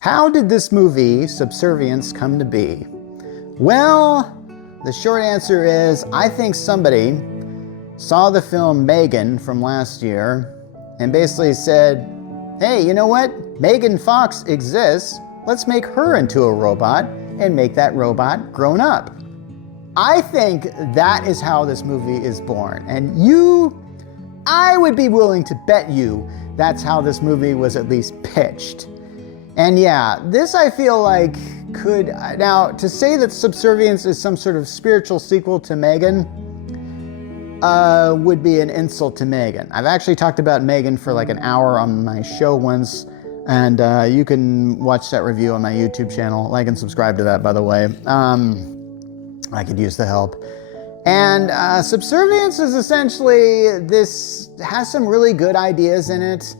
How did this movie, Subservience, come to be? Well, the short answer is I think somebody saw the film Megan from last year and basically said, hey, you know what? Megan Fox exists. Let's make her into a robot and make that robot grown up. I think that is how this movie is born. And I would be willing to bet you that's how this movie was at least pitched. And yeah, this I feel like now to say that Subservience is some sort of spiritual sequel to Megan would be an insult to Megan. I've actually talked about Megan for like an hour on my show once, and you can watch that review on my YouTube channel. Like and subscribe to that, by the way. I could use the help. And Subservience is essentially, this has some really good ideas in it,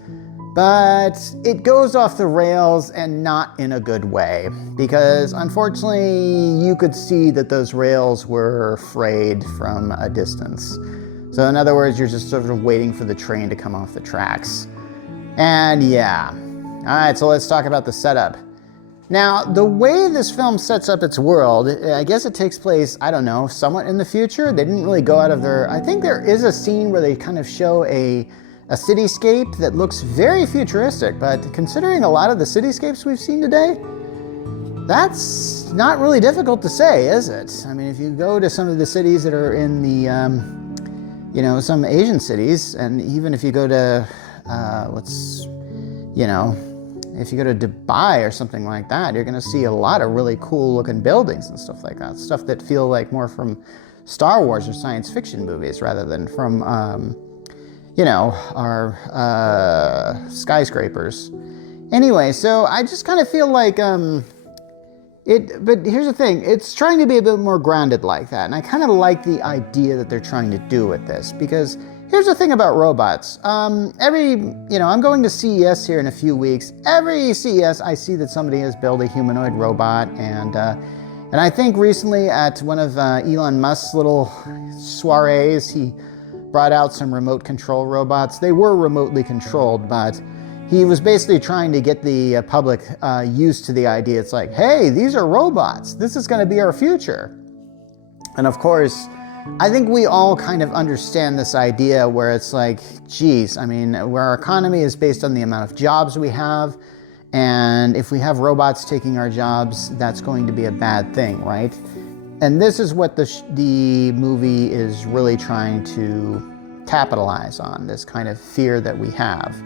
but it goes off the rails and not in a good way, because unfortunately you could see that those rails were frayed from a distance. So in other words, you're just sort of waiting for the train to come off the tracks. And yeah. All right, so let's talk about the setup. Now, the way this film sets up its world, I guess it takes place, I don't know, somewhat in the future. They didn't really go out of their... I think there is a scene where they kind of show a cityscape that looks very futuristic, but considering a lot of the cityscapes we've seen today, that's not really difficult to say, is it? I mean, if you go to some of the cities that are in the, some Asian cities, and even if you go to, if you go to Dubai or something like that, you're going to see a lot of really cool looking buildings and stuff like that. Stuff that feel like more from Star Wars or science fiction movies rather than from, our skyscrapers. Anyway, so I just kind of feel like but here's the thing, it's trying to be a bit more grounded like that. And I kind of like the idea that they're trying to do with this, because here's the thing about robots. I'm going to CES here in a few weeks. Every CES, I see that somebody has built a humanoid robot, and I think recently at one of Elon Musk's little soirees, he brought out some remote control robots. They were remotely controlled, but he was basically trying to get the public used to the idea. It's like, hey, these are robots. This is going to be our future. And of course, I think we all kind of understand this idea where it's like, geez, I mean, where our economy is based on the amount of jobs we have, and if we have robots taking our jobs, that's going to be a bad thing, right? And this is what the movie is really trying to capitalize on, this kind of fear that we have.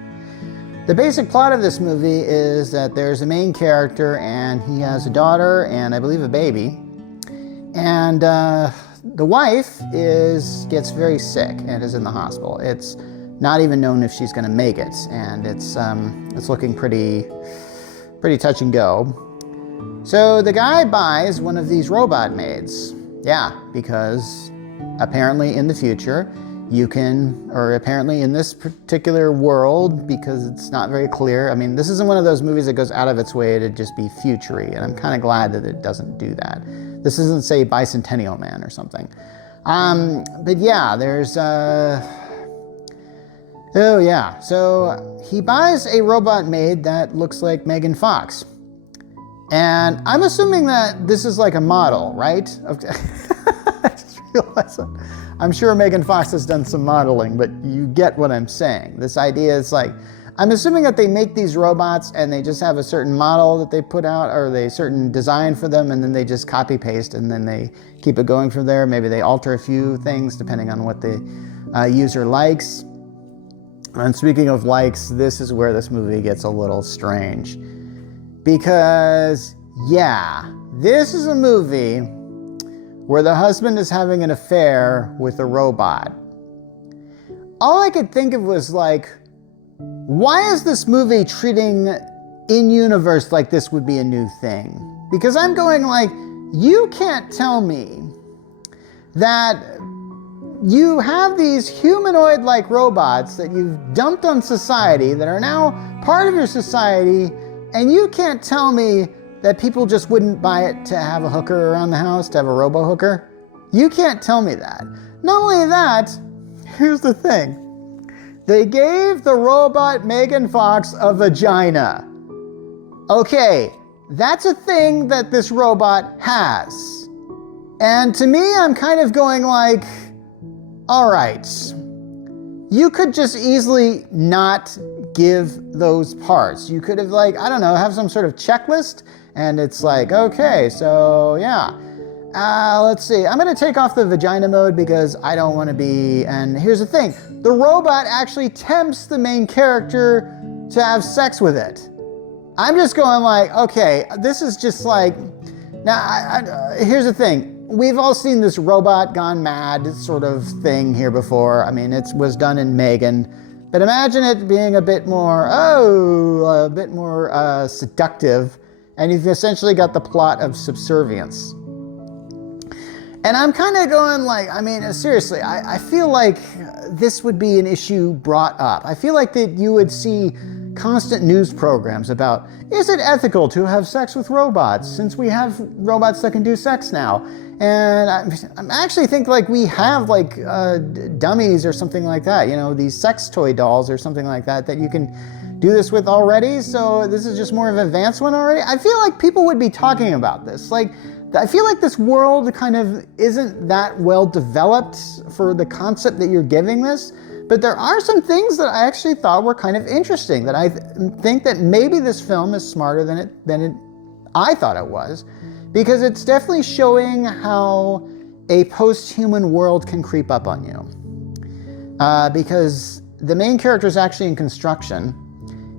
The basic plot of this movie is that there's a main character, and he has a daughter and I believe a baby, and the wife gets very sick and is in the hospital. It's not even known if she's going to make it, and it's looking pretty touch and go. So the guy buys one of these robot maids. Yeah, because apparently in the future apparently in this particular world, because it's not very clear. I mean, this isn't one of those movies that goes out of its way to just be future-y, and I'm kind of glad that it doesn't do that. This isn't, say, Bicentennial Man or something. But yeah, there's... So he buys a robot maid that looks like Megan Fox. And I'm assuming that this is like a model, right? I just realized that. I'm sure Megan Fox has done some modeling, but you get what I'm saying. This idea is like, I'm assuming that they make these robots and they just have a certain model that they put out, or a certain design for them, and then they just copy paste and then they keep it going from there. Maybe they alter a few things depending on what the user likes. And speaking of likes, this is where this movie gets a little strange. Because, yeah, this is a movie where the husband is having an affair with a robot. All I could think of was like, why is this movie treating in-universe like this would be a new thing? Because I'm going like, you can't tell me that you have these humanoid-like robots that you've dumped on society that are now part of your society, and you can't tell me that people just wouldn't buy it to have a hooker around the house, to have a robo-hooker. You can't tell me that. Not only that, here's the thing. They gave the robot Megan Fox a vagina. okay, that's a thing that this robot has. And to me, I'm kind of going like, all right, you could just easily not give those parts. You could have like, I don't know, have some sort of checklist, and it's like, okay, so yeah. Let's see, I'm gonna take off the vagina mode because I don't wanna be, and here's the thing, the robot actually tempts the main character to have sex with it. I'm just going like, okay, this is just like, now, here's the thing. We've all seen this robot gone mad sort of thing here before. I mean, it was done in Megan, but imagine it being a bit more, seductive, and you've essentially got the plot of Subservience. And I'm kind of going like, I mean, seriously, I feel like this would be an issue brought up. I feel like that you would see constant news programs about, is it ethical to have sex with robots since we have robots that can do sex now? And I actually think like we have like dummies or something like that, you know, these sex toy dolls or something like that you can do this with already. So this is just more of an advanced one already. I feel like people would be talking about this. Like, I feel like this world kind of isn't that well developed for the concept that you're giving this. But there are some things that I actually thought were kind of interesting, that I think that maybe this film is smarter than I thought it was, because it's definitely showing how a post-human world can creep up on you. Because the main character is actually in construction,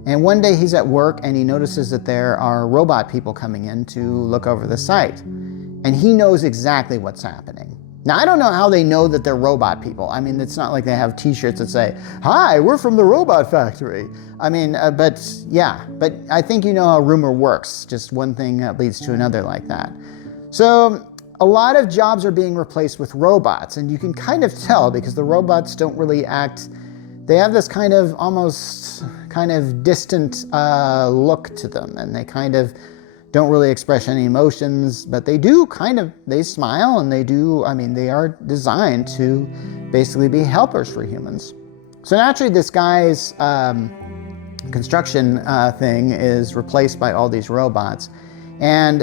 and one day he's at work and he notices that there are robot people coming in to look over the site, and he knows exactly what's happening. Now, I don't know how they know that they're robot people. I mean, it's not like they have t-shirts that say, "Hi, we're from the robot factory." I mean, but I think you know how rumor works. Just one thing leads to another like that. So a lot of jobs are being replaced with robots, and you can kind of tell because the robots don't really act, they have this kind of almost kind of distant look to them, and they kind of don't really express any emotions, but they do they smile, and they are designed to basically be helpers for humans. So naturally this guy's construction thing is replaced by all these robots. And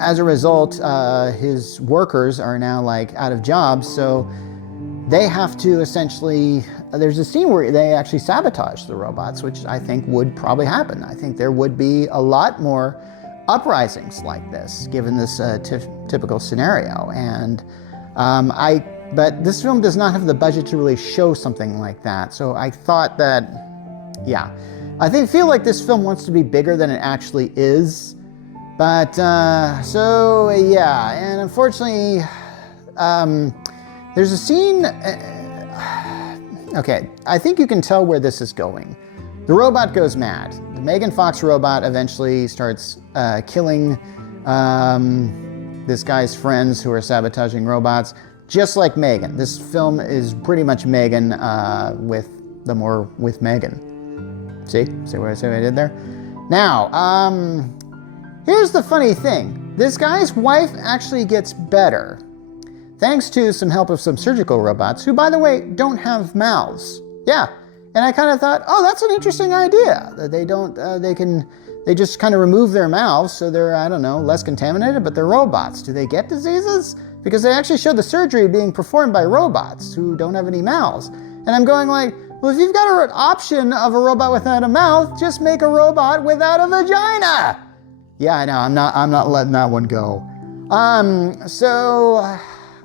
as a result, his workers are now like out of jobs. So they have to essentially, there's a scene where they actually sabotage the robots, which I think would probably happen. I think there would be a lot more uprisings like this, given this typical scenario. And but this film does not have the budget to really show something like that. So I thought that, yeah, I feel like this film wants to be bigger than it actually is. But so yeah, and unfortunately, there's a scene. Okay, I think you can tell where this is going. The robot goes mad. The Megan Fox robot eventually starts killing this guy's friends who are sabotaging robots, just like Megan. This film is pretty much Megan with Megan. See what I did there? Now, here's the funny thing. This guy's wife actually gets better, thanks to some help of some surgical robots, who, by the way, don't have mouths. Yeah. And I kind of thought, oh, that's an interesting idea. That they just kind of remove their mouths so they're, I don't know, less contaminated, but they're robots. Do they get diseases? Because they actually show the surgery being performed by robots who don't have any mouths. And I'm going like, well, if you've got an option of a robot without a mouth, just make a robot without a vagina. Yeah, I know, I'm not letting that one go. So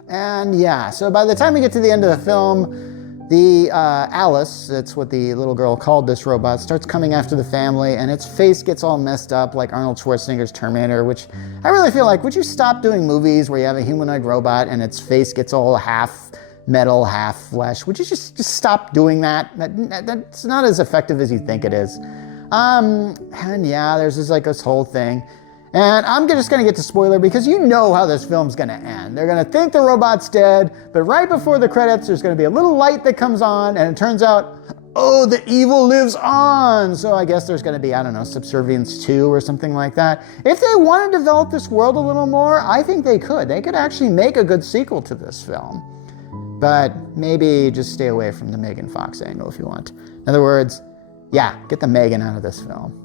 by the time we get to the end of the film, the Alice, that's what the little girl called this robot, starts coming after the family, and its face gets all messed up like Arnold Schwarzenegger's Terminator, which I really feel like, would you stop doing movies where you have a humanoid robot and its face gets all half metal, half flesh? Would you just stop doing that? That's not as effective as you think it is. And yeah, there's this whole thing. And I'm just going to get to spoiler because you know how this film's going to end. They're going to think the robot's dead, but right before the credits, there's going to be a little light that comes on, and it turns out, oh, the evil lives on. So I guess there's going to be, I don't know, Subservience 2 or something like that. If they want to develop this world a little more, I think they could. They could actually make a good sequel to this film. But maybe just stay away from the Megan Fox angle if you want. In other words, yeah, get the Megan out of this film.